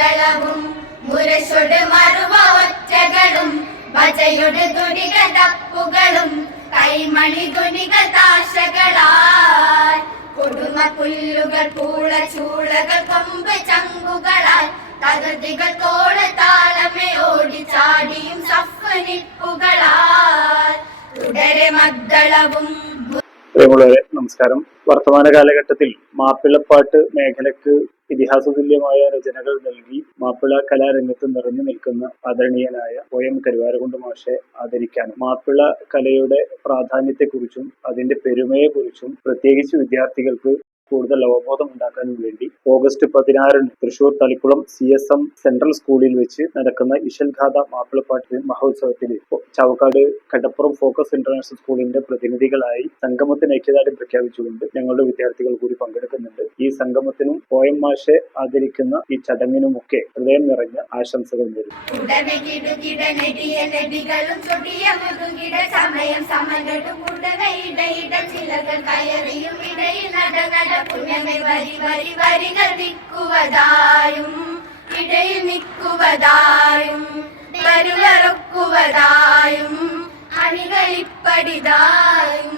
മദ്ദളവും മുരശൊട് മറുവ ഒറ്റകളും ഭജയുടെ തുടികൾ തപ്പുകളും കൈമണി തുണികൾ താശകളാൽ കൊടുമ പുല്ലുകൾ പൂള ചൂളകൾ കൊമ്പ് ചങ്കുകളാൽ തകൃതികൾ തോള താളമേ ഓടി ചാടിയും സഫനിപ്പുകളാൽ തുടരെ മദ്ദളവും. പ്രിയമുള്ളവരെ നമസ്കാരം. വർത്തമാന കാലഘട്ടത്തിൽ മാപ്പിളപ്പാട്ട് മേഖലക്ക് ഇതിഹാസതുല്യമായ രചനകൾ നൽകി മാപ്പിള കലാരംഗത്ത് നിറഞ്ഞു നിൽക്കുന്ന ആദരണീയനായ OM കരുവാരകുണ്ട് മാഷെ ആദരിക്കാനും മാപ്പിള കലയുടെ പ്രാധാന്യത്തെക്കുറിച്ചും അതിന്റെ പെരുമയെക്കുറിച്ചും പ്രത്യേകിച്ച് വിദ്യാർത്ഥികൾക്ക് കൂടുതൽ അവബോധം ഉണ്ടാക്കാനും വേണ്ടി August 16 Thrissur Thalikkulam CSM central സ്കൂളിൽ വെച്ച് നടക്കുന്ന ഇശൽഗാഥ മാപ്പിളപ്പാട്ട് മഹോത്സവത്തിൽ ചാവക്കാട് കടപ്പുറം ഫോക്കസ് ഇന്റർനാഷണൽ സ്കൂളിന്റെ പ്രതിനിധികളായി സംഗമത്തിന് ഐക്യദാർഢ്യം പ്രഖ്യാപിച്ചുകൊണ്ട് ഞങ്ങളുടെ വിദ്യാർത്ഥികൾ കൂടി പങ്കെടുക്കുന്നുണ്ട്. ഈ സംഗമത്തിനും OM മാഷെ ആദരിക്കുന്ന ഈ ചടങ്ങിനുമൊക്കെ ഹൃദയം നിറഞ്ഞ ആശംസകൾ നേരുന്നു. ഇടയിൽ നിൽക്കുവതായും വരുവറുക്കുവതായും അണികളിപ്പടിതായും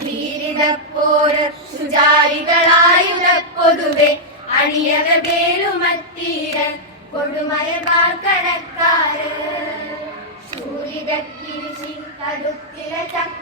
വീരിതപ്പോര സുചാരികളായുധപ്പൊതുവെ അണിയവ പേരുമത്തീരൻ കൊടുമയ പാൽക്കടക്കാര് ശൂരിതക്കിരിശി കടുത്തിര ചക്ക